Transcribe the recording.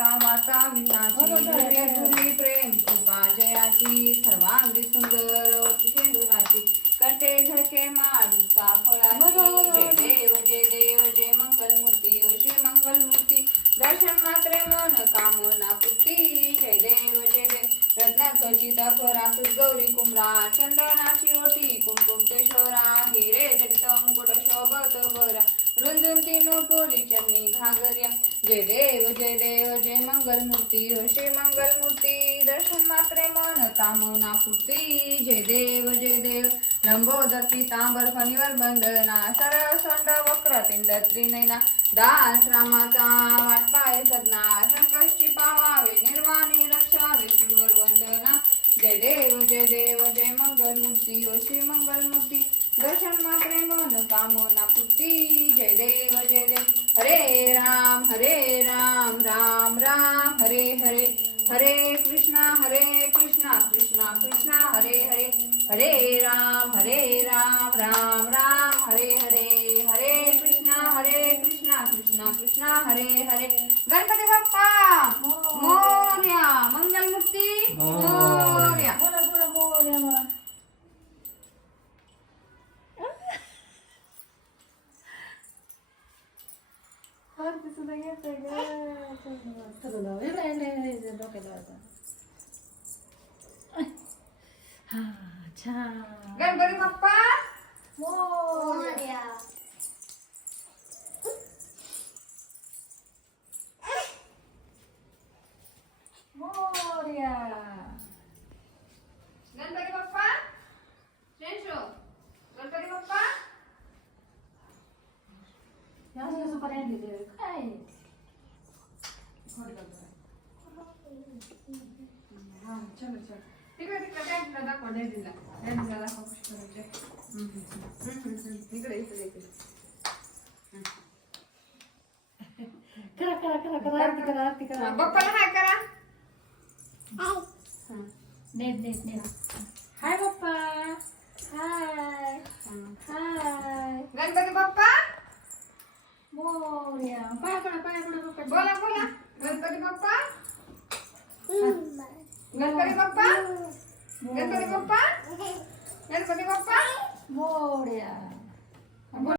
माता विनाची धुली प्रेम कृपा जयाची सर्वांगी सुंदर शेंदुराची कटे झळके मारुता फळाची जय देव जय मंगल मूर्ती श्री मंगल मूर्ती दर्शन मात्रे मन कामना पूर्ती जय देव रत्नाखचिता फरात गौरी कुमरा चंदनाची ओटी कुमकुम तेश्वरा हिरे जडित मुकुट शोभत बरा रुंदून तीन पोरी चन्नी घागर्या जय देव जय मंगल मूर्ती श्री मंगल मूर्ती दर्शन मात्रे मन कामना पूर्ती जय देव लंबोदर पीतांबर फणीवर बंधना सरळ सोंड वक्र पिंड त्रिनयना दास रामाचा वाटपाय सदना संकष्टी पावावे निर्वाणी रक्षावे सुरवर वंदना जय देव जय मंगल मूर्ती श्री मंगल मूर्ती दर्शन मात्रे मन कामना पूर्ती जय देव हरे राम राम राम हरे हरे हरे कृष्णा कृष्णा कृष्णा हरे हरे हरे राम राम राम हरे हरे हरे कृष्णा कृष्णा कृष्णा हरे हरे गणपती बाप्पा मोरया मंगल मूर्ती मोरया बोला बोला मोरया मला हात सुद्धा घेतोय ग चला हे डोक्याला आता हा छान गणपती बाप्पा मोरया मोरया गणपती बाप्पा शेषो गणपती बाप्पा याची सुपारी आणली ते काय हा चलो तिकडे डॅडीला दाखव डॅडीला दाखव कशी करायचे इकडे करा आरती करा बाप्पाला हाय करा नेट हाय पप्पा हाय हाय गणपती बाप्पा मोरया पाया पडा पप्पा बोला गणपती बाप्पा गणपती बाप्पा गणपती बाप्पा मोरया